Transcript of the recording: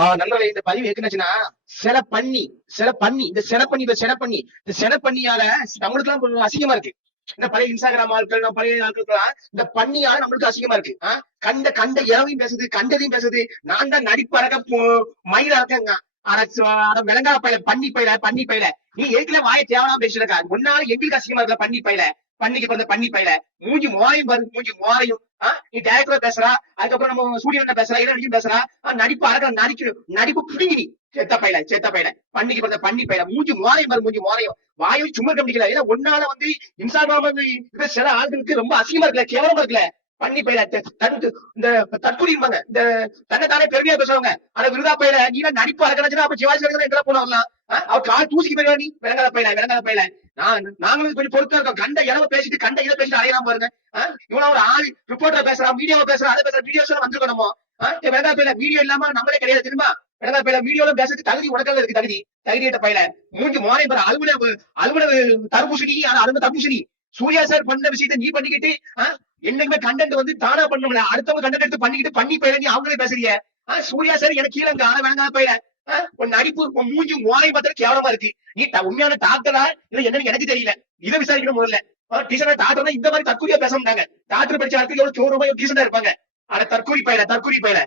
ஆஹ் நண்பர்களே இந்த பதிவு எதுக்குச்சுன்னா சில பண்ணி சில பண்ணி இந்த சில பண்ணி இந்த சில பண்ணி இந்த சில பண்ணியால நம்மளுக்கு எல்லாம் கொஞ்சம் அசிங்கமா இருக்கு. இந்த பழைய இன்ஸ்டாகிராம் ஆட்கள் நம்ம பழைய ஆட்களுக்கு இந்த பண்ணியால நம்மளுக்கு அசிங்கமா இருக்கு. ஆஹ் கண்ட கண்ட இரவையும் பேசுது கண்டதையும் பேசுது. நான் தான் நடிப்பறக்க மயிலா இருக்கேங்க அட விளங்கா பயில பண்ணி பயில பண்ணி பயில. நீ ஏற்கனவே வாய தேவலாம் பேசிருக்கா முன்னால எங்களுக்கு அசிங்கமா இருக்க பண்ணி பயில. பண்ணிக்கு பிறந்த பண்ணி பையில. மூஞ்சி மோரையும் பாரு மூஞ்சி மோரையும். ஆஹ் நீ டேரக்டரா பேசுறா அதுக்கப்புறம் நம்ம சூரியன் பேசுறா என்ன நடிச்சு பேசுறா. நடிப்பு அறக்க நடிக்கணும் நடிப்பு புடுங்கி நீ. செத்த பையில செத்த பையில. பண்ணிக்கு பிறந்த பண்ணி பையல. மூஞ்சி மோரையும் பாரு மூஞ்சி மோரையும். வாயும் சும்மா கம்பிக்கல ஏன்னா ஒன்னால வந்து இன்ஸ்டாகிராம் வந்து இருக்கிற சில ஆட்களுக்கு ரொம்ப அசிங்கமா இருக்குல்ல கேவலமா இருக்குல்ல. பண்ணி பையல தடுத்து இந்த தற்கொலைம்பாங்க இந்த தன்னைத்தானே தானே பெருமையா பேசுவாங்க. ஆனா விருதா பையல நீ நடிப்பு அறக்கணுச்சுன்னா அப்ப சிவாஜி கணேசன் எங்களை போன வரலாம் ஆஹ் அவர் கால் தூசிக்கு போயிருவா நீ. விளங்காத பையல விளங்காத பையல. நாங்களும் கொஞ்சம் பொறுத்தா இருக்கோம். கண்ட இளவ பேசிட்டு கண்ட இதை பேசிட்டு அலையலாம் பாருங்க. இவ்வளவு ஒரு ஆள் ரிப்போர்ட்டர் பேசுறான் மீடியாவை பேசுறான் அதை பேசுற வீடியோஸ் எல்லாம் வந்துருக்கணுமோ நம்ம. பேல விளங்கா வீடியோ இல்லாம நம்மளே கிடையாது திரும்ப விளங்கா பேல வீடியோல பேசுறது தகுதி உனக்கல இருக்கு தகுதி. தகுதியிட்ட பையல மூன்று மோனை பெற அலுவல அலுவல தர்பூசணி ஆனா அலுவல தர்பூசணி. சூர்யா சார் பண்ண விஷயத்த நீ பண்ணிக்கிட்டு ஆஹ் என்னைக்குமே கண்டென்ட் வந்து தானா முடியல அடுத்தவங்க கண்டென்ட் எடுத்து பண்ணிக்கிட்டு பண்ணி பயில நீ அவங்களே பேசுறீங்க ஆஹ் சூர்யா சார் எனக்கு கீழே ஆனா வேணாம் பயில உன் நடிப்பு உன் மூஞ்சி மோனை பார்த்தா கேவலமா இருக்கு. நீ உண்மையான டாக்டரா இல்ல என்னன்னு எனக்கு தெரியல. இதை விசாரிக்கணும் முதல்ல. டீச்சர் டாக்டர் இந்த மாதிரி தற்கொலையா பேச மாட்டாங்க. டாக்டர் படிச்ச ஆட்கள் எவ்வளவு சோரமா டீசெண்டா இருப்பாங்க. ஆனா தற்கொலை பயில தற்கொலை பயில.